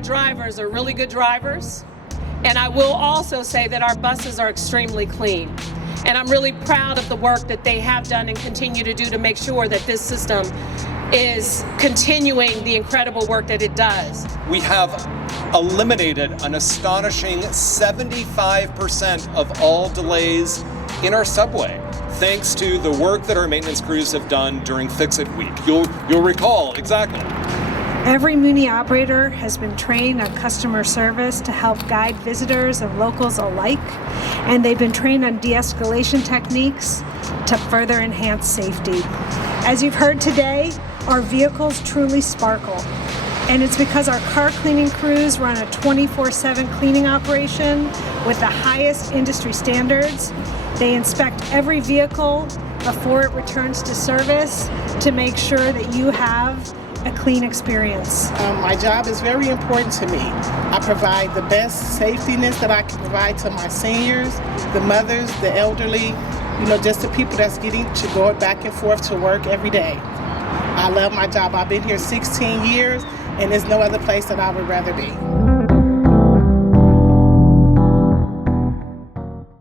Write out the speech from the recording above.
our drivers are really good drivers. And I will also say that our buses are extremely clean. And I'm really proud of the work that they have done and continue to do to make sure that this system is continuing the incredible work that it does. We have eliminated an astonishing 75% of all delays in our subway, thanks to the work that our maintenance crews have done during Fix-It Week. You'll recall exactly. Every Muni operator has been trained on customer service to help guide visitors and locals alike, and they've been trained on de-escalation techniques to further enhance safety. As you've heard today, our vehicles truly sparkle, and it's because our car cleaning crews run a 24/7 cleaning operation with the highest industry standards. They inspect every vehicle before it returns to service to make sure that you have a clean experience. My job is very important to me. I provide the best safetiness that I can provide to my seniors, the mothers, the elderly, just the people that's getting to go back and forth to work every day. I love my job. I've been here 16 years, and there's no other place that I would rather be.